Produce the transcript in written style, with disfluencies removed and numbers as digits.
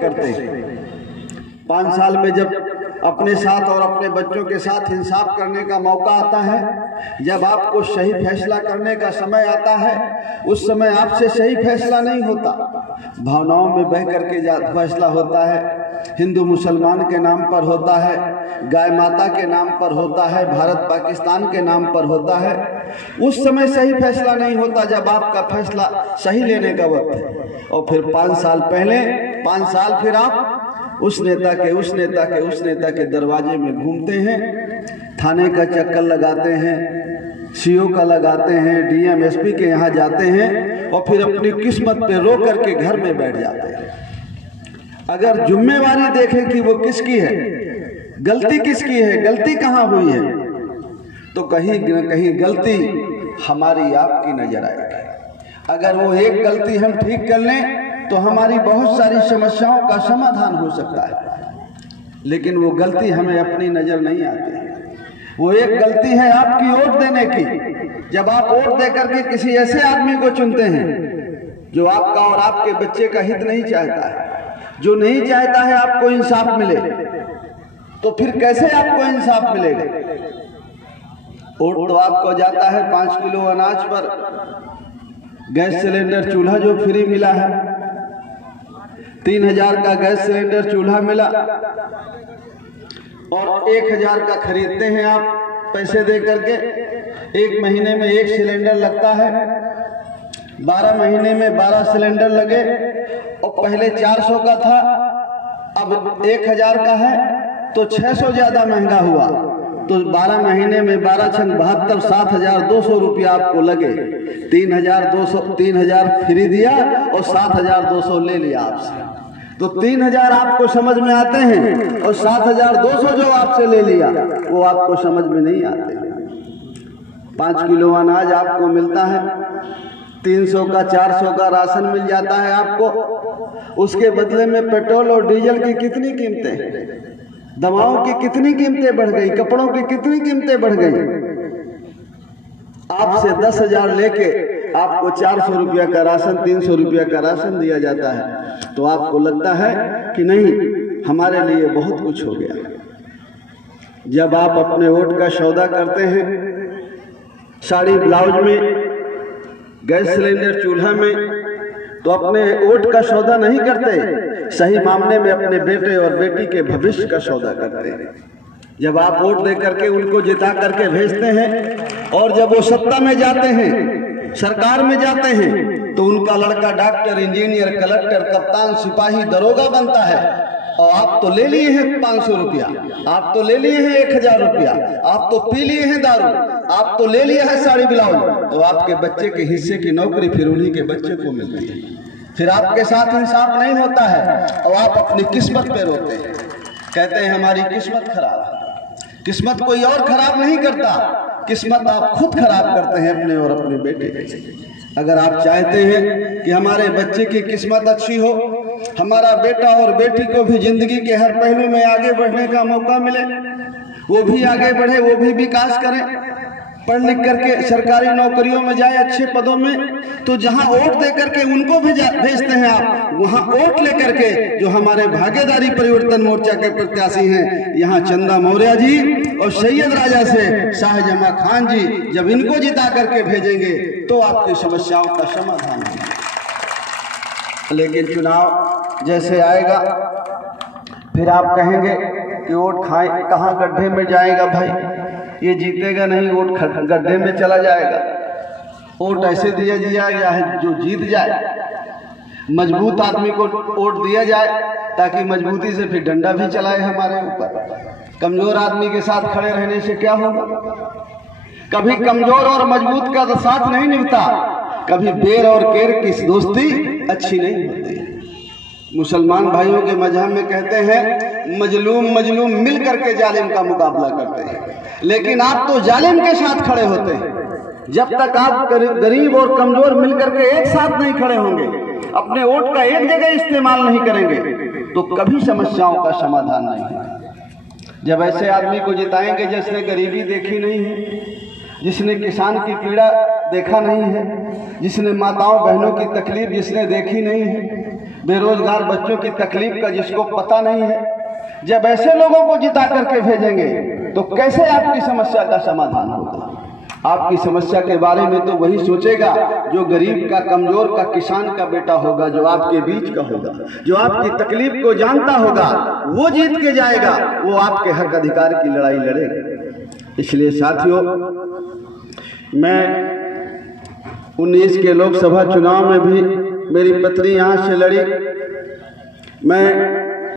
करते हैं। 5 साल में जब अपने साथ और अपने बच्चों के साथ इंसाफ करने का मौका आता है, जब आपको सही फैसला करने का समय आता है, उस समय आपसे सही फैसला नहीं होता, भावनाओं में बह करके फैसला होता है। हिंदू मुसलमान के नाम पर होता है, गाय माता के नाम पर होता है, भारत पाकिस्तान के नाम पर होता है। उस समय सही फैसला नहीं होता जब आपका फैसला सही लेने का वक्त है। और फिर 5 साल पहले 5 साल फिर आप उस नेता के दरवाजे में घूमते हैं, थाने का चक्कर लगाते हैं, सीओ का लगाते हैं, डीएम एसपी के यहाँ जाते हैं और फिर अपनी किस्मत पे रो करके घर में बैठ जाते हैं। अगर जिम्मेवारी देखें कि वो किसकी है, गलती किसकी है, गलती कहाँ हुई है, तो कहीं न कहीं गलती हमारी आपकी नजर आएगी। अगर वो एक गलती हम ठीक कर लें तो हमारी बहुत सारी समस्याओं का समाधान हो सकता है, लेकिन वो गलती हमें अपनी नजर नहीं आती। वो एक गलती है आपकी वोट देने की। जब आप वोट देकर के किसी ऐसे आदमी को चुनते हैं जो आपका और आपके बच्चे का हित नहीं चाहता है, जो नहीं चाहता है आपको इंसाफ मिले, तो फिर कैसे आपको इंसाफ मिलेगा? वोट तो आपको जाता है 5 किलो अनाज पर, गैस सिलेंडर चूल्हा जो फ्री मिला है, 3000 का गैस सिलेंडर चूल्हा मिला और 1000 का खरीदते हैं आप पैसे दे करके। 1 महीने में 1 सिलेंडर लगता है, 12 महीने में 12 सिलेंडर लगे और पहले 400 का था, अब 1000 का है तो 600 ज्यादा महंगा हुआ। तो 12 महीने में 12 छंग 72, 7200 रुपया आपको लगे। 3000 फ्री दिया और 7200 ले लिया आपसे, तो 3000 आपको समझ में आते हैं और 7200 जो आपसे ले लिया वो आपको समझ में नहीं आते। 5 किलो अनाज आपको मिलता है, 300 का 400 का राशन मिल जाता है आपको। उसके बदले में पेट्रोल और डीजल की कितनी कीमतें, दवाओं की कितनी कीमतें बढ़ गई, कपड़ों की कितनी कीमतें बढ़ गई। आपसे 10,000 लेके आपको 400 रुपया का राशन, 300 रुपया का राशन दिया जाता है, तो आपको लगता है कि नहीं, हमारे लिए बहुत कुछ हो गया। जब आप अपने वोट का सौदा करते हैं, साड़ी ब्लाउज में, गैस सिलेंडर चूल्हा में, तो अपने वोट का सौदा नहीं करते, सही मामले में अपने बेटे और बेटी के भविष्य का सौदा करते हैं। जब आप वोट दे करके उनको जिता करके भेजते हैं और जब वो सत्ता में जाते हैं, सरकार में जाते हैं, तो उनका लड़का डॉक्टर, इंजीनियर, कलेक्टर, कप्तान, सिपाही, दरोगा बनता है और आप तो ले लिए हैं 500 रुपया, आप तो ले लिए हैं 1000 रुपया, आप तो पी लिए हैं दारू, आप तो ले लिया है साड़ी ब्लाउज, तो आपके बच्चे के हिस्से की नौकरी फिर उन्हीं के बच्चे को मिलती है। फिर आपके साथ इंसाफ नहीं होता है और आप अपनी किस्मत पे रोते हैं, कहते हैं हमारी किस्मत खराब है। किस्मत कोई और खराब नहीं करता, किस्मत आप खुद खराब करते हैं अपने और अपने बेटे की। अगर आप चाहते हैं कि हमारे बच्चे की किस्मत अच्छी हो, हमारा बेटा और बेटी को भी जिंदगी के हर पहलू में आगे बढ़ने का मौका मिले, वो भी आगे बढ़े, वो भी विकास करें, पढ़ लिख करके सरकारी नौकरियों में जाए, अच्छे पदों में, तो जहां वोट दे करके उनको भेजते हैं आप, वहां वोट लेकर के जो हमारे भागीदारी परिवर्तन मोर्चा के प्रत्याशी हैं, यहाँ चंदा मौर्य जी और सैयद राजा से शाहजमा खान जी, जब इनको जिता करके भेजेंगे तो आपकी समस्याओं का समाधान होगा। लेकिन चुनाव जैसे आएगा फिर आप कहेंगे कि वोट कहाँ गड्ढे में जाएगा भाई, ये जीतेगा नहीं, वोट गड्ढे में चला जाएगा। वोट ऐसे दिया गया है जो जीत जाए, मजबूत आदमी को वोट दिया जाए ताकि मजबूती से फिर डंडा भी चलाए हमारे ऊपर। कमजोर आदमी के साथ खड़े रहने से क्या होगा? कभी कमजोर और मजबूत का तो साथ नहीं निभता, कभी बेर और केर की दोस्ती अच्छी नहीं होती। मुसलमान भाइयों के मजहब में कहते हैं मजलूम मिल करके जालिम का मुकाबला करते हैं, लेकिन आप तो जालिम के साथ खड़े होते हैं। जब तक आप गरीब और कमजोर मिलकर के एक साथ नहीं खड़े होंगे, अपने वोट का एक जगह इस्तेमाल नहीं करेंगे, तो कभी समस्याओं का समाधान नहीं होगा। जब ऐसे आदमी को जिताएंगे जिसने गरीबी देखी नहीं है, जिसने किसान की पीड़ा देखा नहीं है, जिसने माताओं बहनों की तकलीफ जिसने देखी नहीं है, बेरोजगार बच्चों की तकलीफ का जिसको पता नहीं है, जब ऐसे लोगों को जिता करके भेजेंगे तो कैसे आपकी समस्या का समाधान होगा? आपकी समस्या के बारे में तो वही सोचेगा जो गरीब का, कमजोर का, किसान का बेटा होगा, जो आपके बीच का होगा, जो आपकी तकलीफ को जानता होगा, वो जीत के जाएगा, वो आपके हक अधिकार की लड़ाई लड़ेगा। इसलिए साथियों, मैं 19 के लोकसभा चुनाव में भी मेरी पत्नी यहाँ से लड़ी। मैं